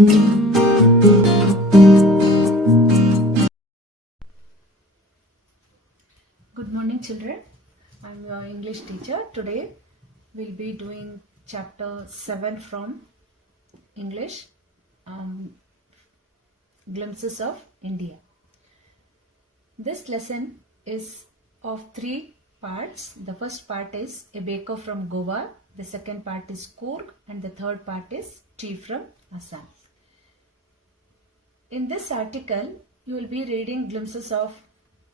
Good morning, children. I'm your English teacher. Today we'll be doing chapter 7 from English, Glimpses of India. This lesson is of 3 parts. The first part is a baker from Goa, the second part is Coorg, and the third part is tea from Assam. In this article, you will be reading glimpses of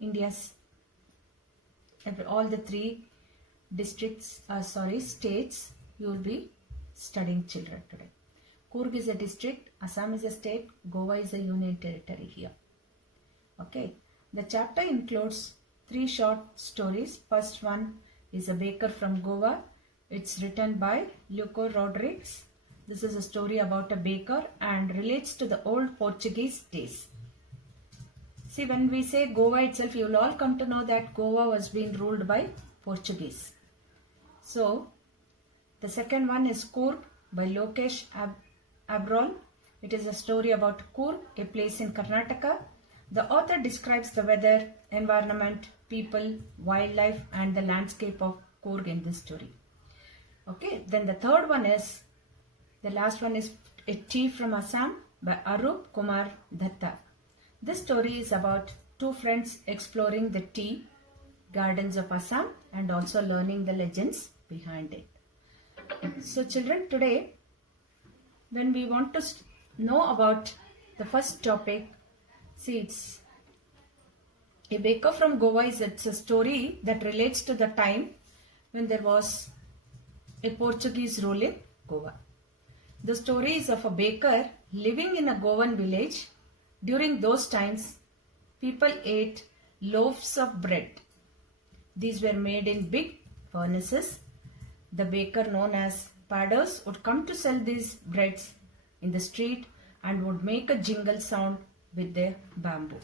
India's all the 3 states you will be studying, children, today. Coorg is a district, Assam is a state, Goa is a union territory here. Okay, the chapter includes 3 short stories. First one is A Baker from Goa. It's written by Luco Rodrigues. This is a story about a baker and relates to the old Portuguese days. See, when we say Goa itself, you will all come to know that Goa was being ruled by Portuguese. So, the second one is Coorg by Lokesh Abrol. It is a story about Coorg, a place in Karnataka. The author describes the weather, environment, people, wildlife and the landscape of Coorg in this story. Okay, then the third one is, the last one is A Tea from Assam by Arup Kumar Datta. This story is about 2 friends exploring the tea gardens of Assam and also learning the legends behind it. So children, today when we want to know about the first topic, see, it's A Baker from Goa it's a story that relates to the time when there was a Portuguese rule in Goa. The story is of a baker living in a Goan village. During those times, people ate loaves of bread. These were made in big furnaces. The baker, known as padders, would come to sell these breads in the street and would make a jingle sound with their bamboo.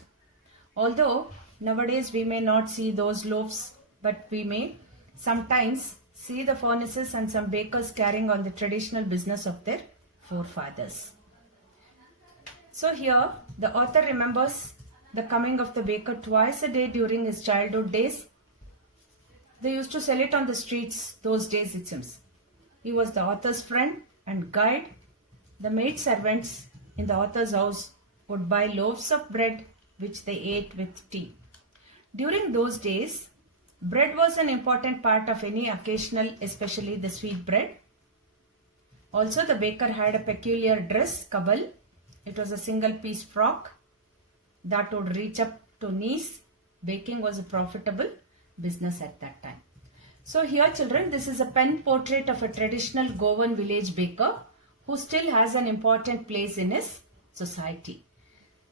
Although nowadays we may not see those loaves, but we may sometimes see the furnaces and some bakers carrying on the traditional business of their forefathers. So here, the author remembers the coming of the baker twice a day during his childhood days. They used to sell it on the streets those days, it seems. He was the author's friend and guide. The maid servants in the author's house would buy loaves of bread which they ate with tea. During those days, bread was an important part of any occasional, especially the sweet bread. Also, the baker had a peculiar dress, kabal. It was a single piece frock that would reach up to knees. Baking was a profitable business at that time. So here, children, this is a pen portrait of a traditional Goan village baker who still has an important place in his society.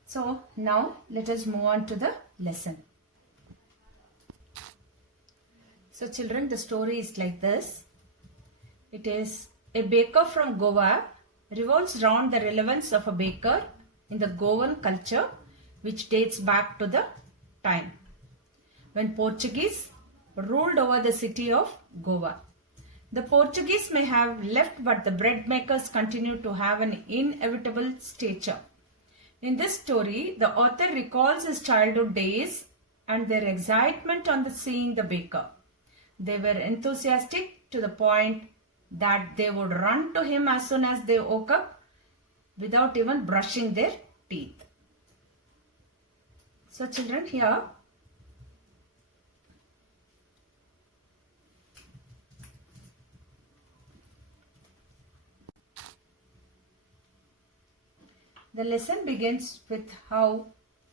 So now let us move on to the lesson. So children, the story is like this. It is A Baker from Goa revolves around the relevance of a baker in the Goan culture, which dates back to the time when Portuguese ruled over the city of Goa. The Portuguese may have left, but the bread makers continue to have an inevitable stature. In this story, the author recalls his childhood days and their excitement on seeing the baker. They were enthusiastic to the point that they would run to him as soon as they woke up without even brushing their teeth. So children, here the lesson begins with how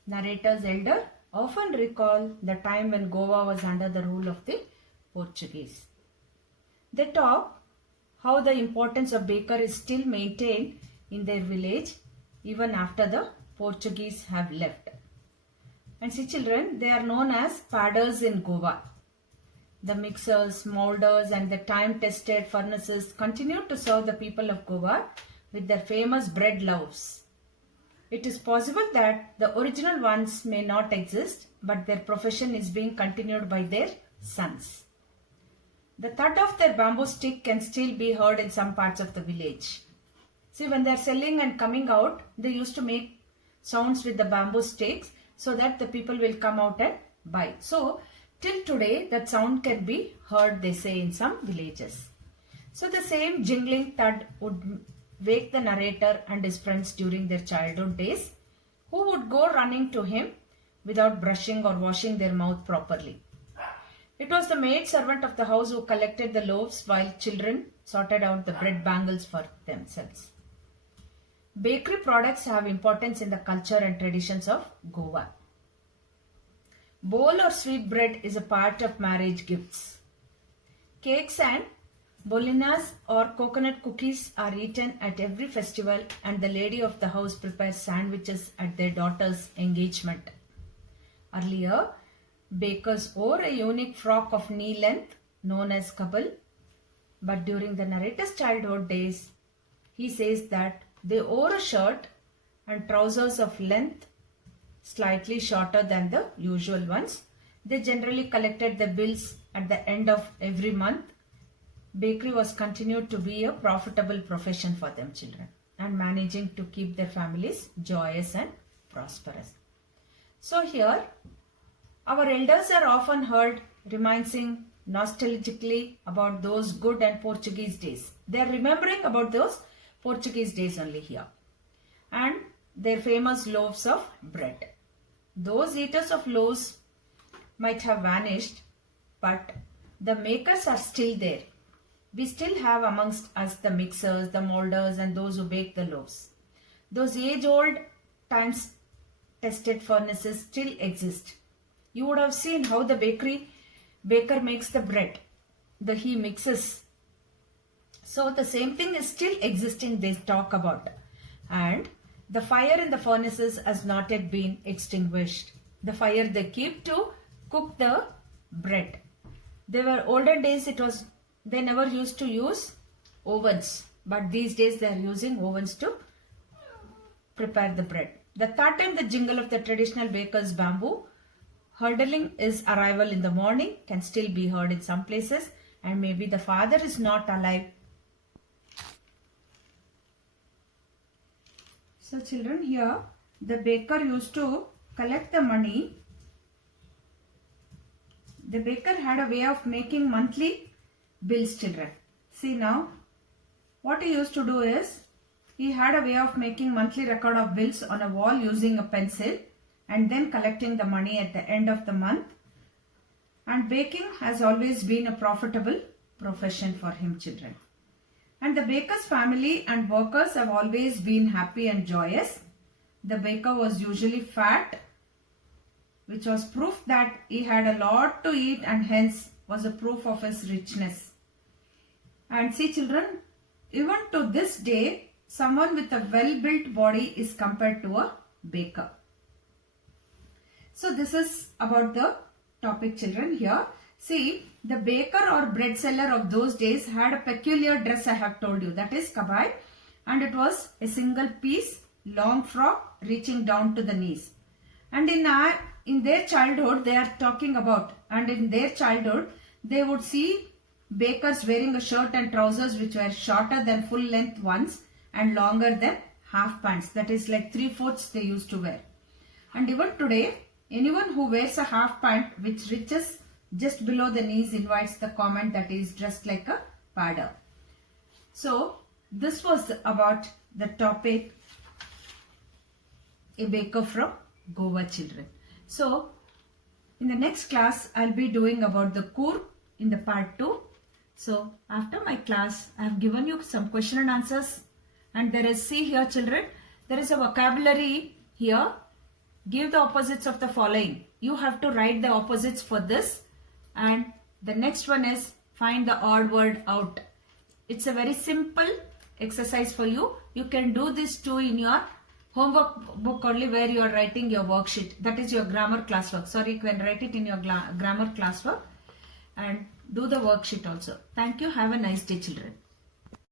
narrator's elder often recall the time when Goa was under the rule of the Portuguese. They talk how the importance of baker is still maintained in their village even after the Portuguese have left. And see children, they are known as padders in Goa. The mixers, molders and the time-tested furnaces continue to serve the people of Goa with their famous bread loaves. It is possible that the original ones may not exist, but their profession is being continued by their sons. The thud of their bamboo stick can still be heard in some parts of the village. See, when they are selling and coming out, they used to make sounds with the bamboo sticks so that the people will come out and buy. So, till today, that sound can be heard, they say, in some villages. So, the same jingling thud would wake the narrator and his friends during their childhood days, who would go running to him without brushing or washing their mouth properly. It was the maid servant of the house who collected the loaves while children sorted out the bread bangles for themselves. Bakery products have importance in the culture and traditions of Goa. Bowl or sweet bread is a part of marriage gifts. Cakes and bolinas or coconut cookies are eaten at every festival, and the lady of the house prepares sandwiches at their daughter's engagement. Earlier, bakers wore a unique frock of knee length known as kabal, but during the narrator's childhood days, he says that they wore a shirt and trousers of length slightly shorter than the usual ones. They generally collected the bills at the end of every month. Bakery was continued to be a profitable profession for them children, and managing to keep their families joyous and prosperous. So here, our elders are often heard reminiscing nostalgically about those good and Portuguese days. They are remembering about those Portuguese days only here, and their famous loaves of bread. Those eaters of loaves might have vanished, but the makers are still there. We still have amongst us the mixers, the molders, and those who bake the loaves. Those age-old, time-tested furnaces still exist. You would have seen how the baker makes the bread. He mixes. So the same thing is still existing, they talk about. And the fire in the furnaces has not yet been extinguished. The fire they keep to cook the bread. They were olden days, they never used to use ovens, but these days they are using ovens to prepare the bread. The third time the jingle of the traditional baker's bamboo hurdling his arrival in the morning can still be heard in some places, and maybe the father is not alive. So children, here the baker used to collect the money. The baker had a way of making monthly bills children. See now, what he used to do is, he had a way of making monthly record of bills on a wall using a pencil and then collecting the money at the end of the month. And baking has always been a profitable profession for him children. And the baker's family and workers have always been happy and joyous. The baker was usually fat, which was proof that he had a lot to eat, and hence was a proof of his richness. And see children, even to this day, someone with a well-built body is compared to a baker. So this is about the topic children here. See, the baker or bread seller of those days had a peculiar dress, I have told you, that is kabai, and it was a single piece long frock reaching down to the knees. And in their childhood they are talking about, and in their childhood they would see bakers wearing a shirt and trousers which were shorter than full length ones and longer than half pants, that is like 3/4 they used to wear. And even today, anyone who wears a half pant which reaches just below the knees invites the comment that he is dressed like a padder. So this was about the topic, a baker from Goa children. So in the next class I'll be doing about the Coorg in the part 2. So after my class I have given you some question and answers, and there is, see here children, there is a vocabulary here. Give the opposites of the following. You have to write the opposites for this, and the next one is find the odd word out. It's a very simple exercise for you. You can do this too in your homework book only, where you are writing your worksheet. That is your grammar classwork. Sorry, you can write it in your grammar classwork and do the worksheet also. Thank you. Have a nice day children.